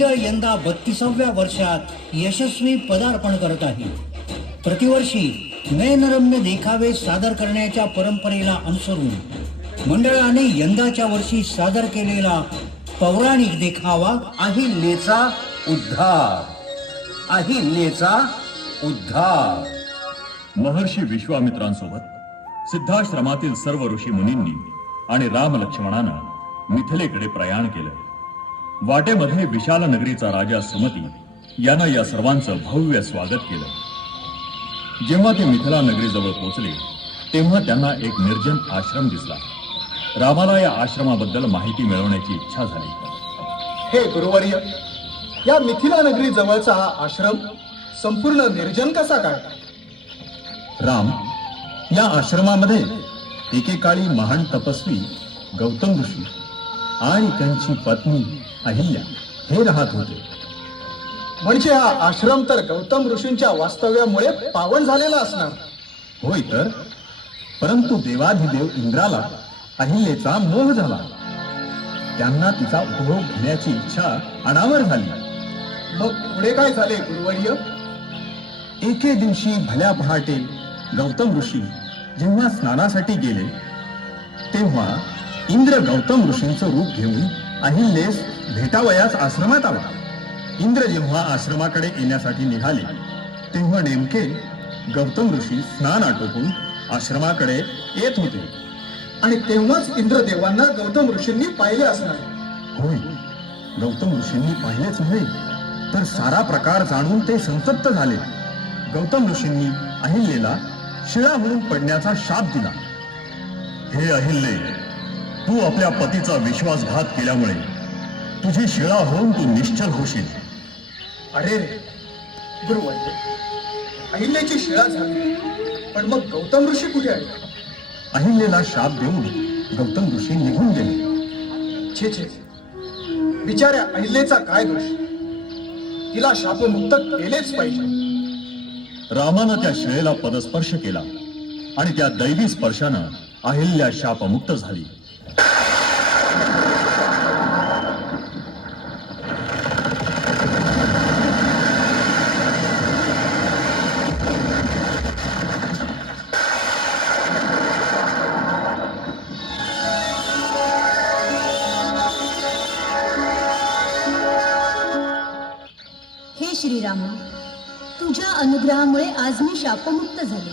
मंडळ यंदा 32व्या वर्षात यशस्वी पदार्पण करत आहे. प्रतिवर्षी नयनरम्य देखावे सादर करण्याच्या परंपरेला अनुसरून मंडळाने यंदाच्या वर्षी सादर केलेला पौराणिक देखावा अहिल्याचा उद्धार. अहिल्याचा उद्धार. महर्षी विश्वामित्रांसोबत सिद्धाश्रमातील सर्व ऋषी मुनींनी आणि राम लक्ष्मणानं मिथिलेकडे प्रयाण केलं. वाटेमध्ये विशाल नगरीचा राजा सुमती यानं या सर्वांचं भव्य स्वागत केलं. जेव्हा ते मिथिला नगरीजवळ पोहोचले तेव्हा त्यांना एक निर्जन आश्रम दिसला. रामाला या आश्रमाबद्दल माहिती मिळवण्याची इच्छा झाली. हे गुरुवर्य, या मिथिला नगरी जवळचा हा आश्रम संपूर्ण निर्जन कसा काय? राम, या आश्रमामध्ये एकेकाळी महान तपस्वी गौतम ऋषी आणि त्यांची पत्नी अहिल्या हे राहत होते. म्हणजे हा आश्रम तर गौतम ऋषींच्या वास्तव्यामुळे पावन झालेला असणार. होय तर, परंतु देवाधिदेव इंद्राला अहिल्याचा मोह झाला. त्यांना तिचा उपभोग घेण्याची इच्छा अनावर झाली. मग पुढे काय झाले गुरुवर्य? एके दिवशी भल्या पहाटे गौतम ऋषी जेव्हा स्नानासाठी गेले तेव्हा इंद्र गौतम ऋषींचं रूप घेऊन अहिल्यास भेटावयास आश्रमात आला. इंद्र जेव्हा आश्रमाकडे येण्यासाठी निघाले तेव्हा नेमके गौतम ऋषी स्नान आटोपून आश्रमाकडे येत होते. आणि तेव्हाच इंद्रदेवांना गौतम ऋषींनी पाहिले असणार. होय, गौतम ऋषींनी पाहिलेच नव्हे तर सारा प्रकार जाणून ते संतप्त झाले. गौतम ऋषींनी अहिल्याला शिळा होऊन पडण्याचा शाप दिला. हे अहिल्ये, तू आपल्या पतीचा विश्वासघात केल्यामुळे तुझी शिळा होऊन तू निश्चल होशील. अरे गुरुवर्य, अहिल्याची शिळा झाली, पण मग गौतम ऋषी कुठे आहे? अहिल्याला शाप देऊन गौतम ऋषी निघून गेले. छे छे, बिचाऱ्या अहिल्याचा काय दोष? तिला शापमुक्त केलेच पाहिजे. रामानं त्या शिळेला पदस्पर्श केला आणि त्या दैवी स्पर्शानं अहिल्या शापमुक्त झाली. हे श्रीरामा, तुझ्या अनुग्रहामुळे आज मी शापमुक्त झाले.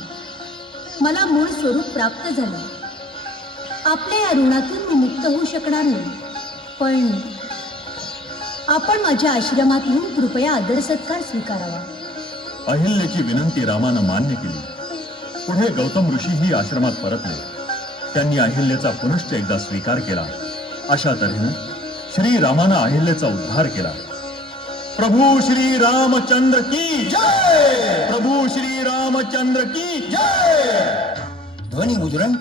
मला मूळ स्वरूप प्राप्त झाले. आपल्या या ऋणातून मी मुक्त होऊ शकणार नाही, पण आपण माझ्या आश्रमात येऊन कृपया आदर सत्कार स्वीकारावा. अहिल्याची विनंती रामानं मान्य केली. पुढे गौतम ऋषीही आश्रमात परतले. त्यांनी अहिल्याचा पुनश्च एकदा स्वीकार केला. अशा तऱ्हेनं श्री रामानं अहिल्याचा उद्धार केला. प्रभू श्री रामचंद्र की जय. प्रभू श्री रामचंद्र की जय. ध्वनी मुद्रण